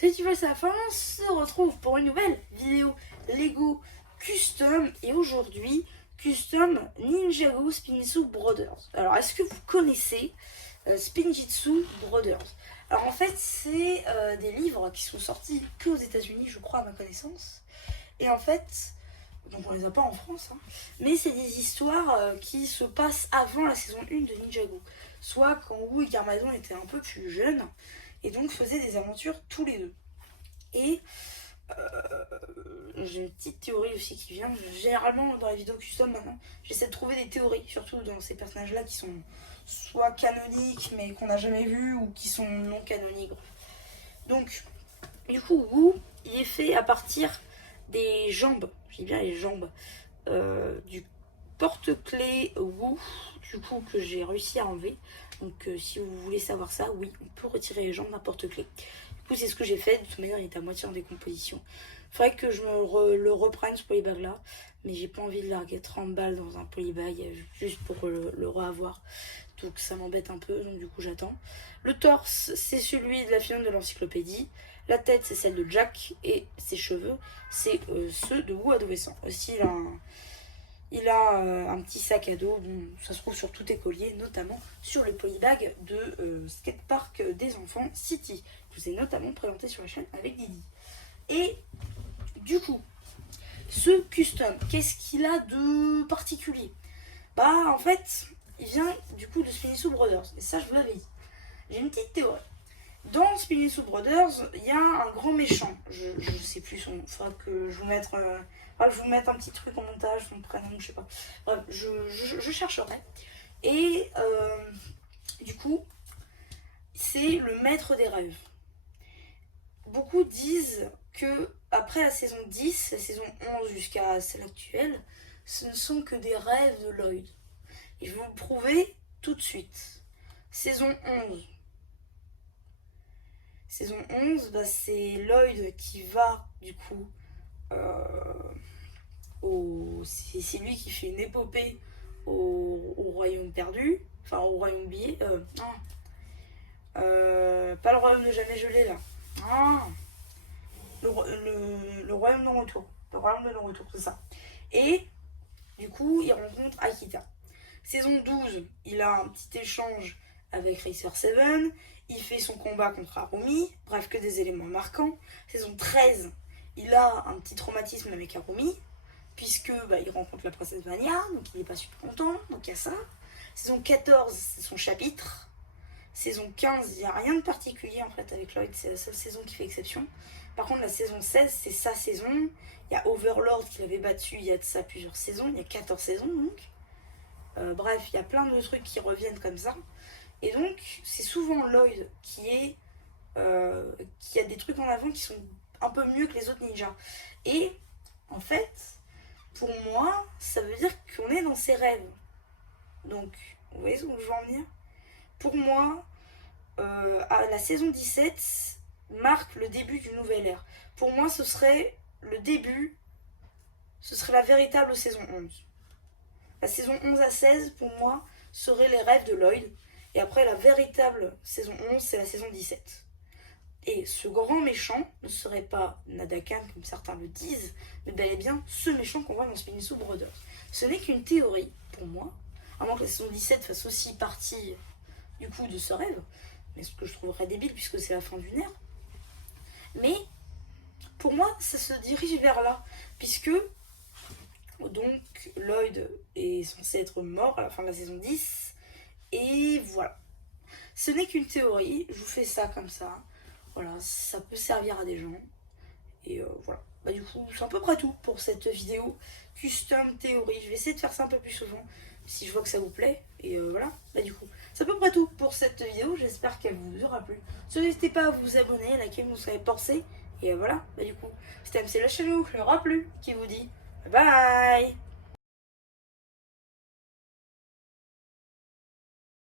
Salut tu vois, c'est la fin, on se retrouve pour une nouvelle vidéo Lego Custom. Et aujourd'hui, Custom Ninjago Spinjitzu Brothers. Alors, est-ce que vous connaissez Spinjitzu Brothers? Alors en fait, c'est des livres qui sont sortis qu'aux États-Unis, je crois, à ma connaissance. Et en fait, donc on les a pas en France, hein, mais c'est des histoires qui se passent avant la saison 1 de Ninjago. Soit quand Wu et Garmadon étaient un peu plus jeunes, et donc faisaient des aventures tous les deux. Et j'ai une petite théorie aussi qui vient. Généralement, dans les vidéos custom maintenant, j'essaie de trouver des théories, surtout dans ces personnages-là qui sont soit canoniques mais qu'on n'a jamais vus ou qui sont non canoniques. Donc, du coup, Wu, il est fait à partir des jambes, je dis bien les jambes, du porte-clés Wu, du coup, que j'ai réussi à enlever. Donc, si vous voulez savoir ça, oui, on peut retirer les jambes d'un porte-clés. Du coup, c'est ce que j'ai fait. De toute manière, il est à moitié en décomposition. Il faudrait que je le reprenne, ce polybag là. Mais j'ai pas envie de larguer 30 balles dans un polybag juste pour le reavoir. Donc ça m'embête un peu, donc du coup j'attends. Le torse, c'est celui de la fillonne de l'encyclopédie. La tête, c'est celle de Jack. Et ses cheveux, c'est ceux de Wu adolescent. Aussi, il a un petit sac à dos. Bon, ça se trouve sur tout écolier, notamment sur le polybag de Skatepark des enfants City. Je vous ai notamment présenté sur la chaîne avec Didi. Et du coup, ce custom, qu'est-ce qu'il a de particulier? Bah en fait, il vient du coup de Spinjitzu Brothers. Et ça, je vous l'avais dit. J'ai une petite théorie. Dans Spinjitzu Brothers, il y a un grand méchant. Je sais plus son nom. Il faudra que je vous mette, je vous mette un petit truc en montage, son prénom, je sais pas. Bref, je chercherai. Et du coup, c'est le maître des rêves. Beaucoup disent que après la saison 10, la saison 11 jusqu'à celle actuelle, ce ne sont que des rêves de Lloyd. Et je vais vous le prouver tout de suite. Saison 11. Saison 11, bah, c'est Lloyd qui va du coup c'est lui qui fait une épopée au royaume perdu. Enfin au royaume oublié. Non. Pas le royaume de jamais gelé là. Ah. Le royaume de retour. Le royaume de non-retour, c'est ça. Et du coup, il rencontre Akita. Saison 12, il a un petit échange avec Racer 7. Il fait son combat contre Harumi. Bref, que des éléments marquants. Saison 13, il a un petit traumatisme avec Harumi. Puisque il rencontre la princesse Vania. Donc il n'est pas super content. Donc il y a ça. Saison 14, c'est son chapitre. Saison 15, il n'y a rien de particulier en fait avec Lloyd. C'est la seule saison qui fait exception. Par contre, la saison 16, c'est sa saison. Il y a Overlord qui l'avait battu il y a de ça plusieurs saisons. Il y a 14 saisons donc. Bref, il y a plein de trucs qui reviennent comme ça. Et donc, c'est souvent Lloyd qui a des trucs en avant qui sont un peu mieux que les autres ninjas. Et en fait, pour moi, ça veut dire qu'on est dans ses rêves. Donc, vous voyez où je veux en venir? Pour moi, la saison 17 marque le début d'une nouvelle ère. Pour moi, ce serait le début, ce serait la véritable saison 11. La saison 11 à 16, pour moi, seraient les rêves de Lloyd. Et après, la véritable saison 11, c'est la saison 17. Et ce grand méchant ne serait pas Nadakan, comme certains le disent, mais bel et bien ce méchant qu'on voit dans Spinjitzu Brothers. Ce n'est qu'une théorie, pour moi, à moins que la saison 17 fasse aussi partie, du coup, de ce rêve, mais ce que je trouverais débile, puisque c'est la fin d'une ère. Mais, pour moi, ça se dirige vers là, puisque donc Lloyd est censé être mort à la fin de la saison 10. Et voilà. Ce n'est qu'une théorie. Je vous fais ça comme ça. Voilà, ça peut servir à des gens. Et voilà. Du coup, c'est à peu près tout pour cette vidéo custom théorie. Je vais essayer de faire ça un peu plus souvent. Si je vois que ça vous plaît. Et voilà. Du coup, c'est à peu près tout pour cette vidéo. J'espère qu'elle vous aura plu. N'hésitez pas à vous abonner, à liker, vous savez penser. Et voilà. Du coup, c'était MC la chaîne, je ne aura plus, qui vous dit bye bye.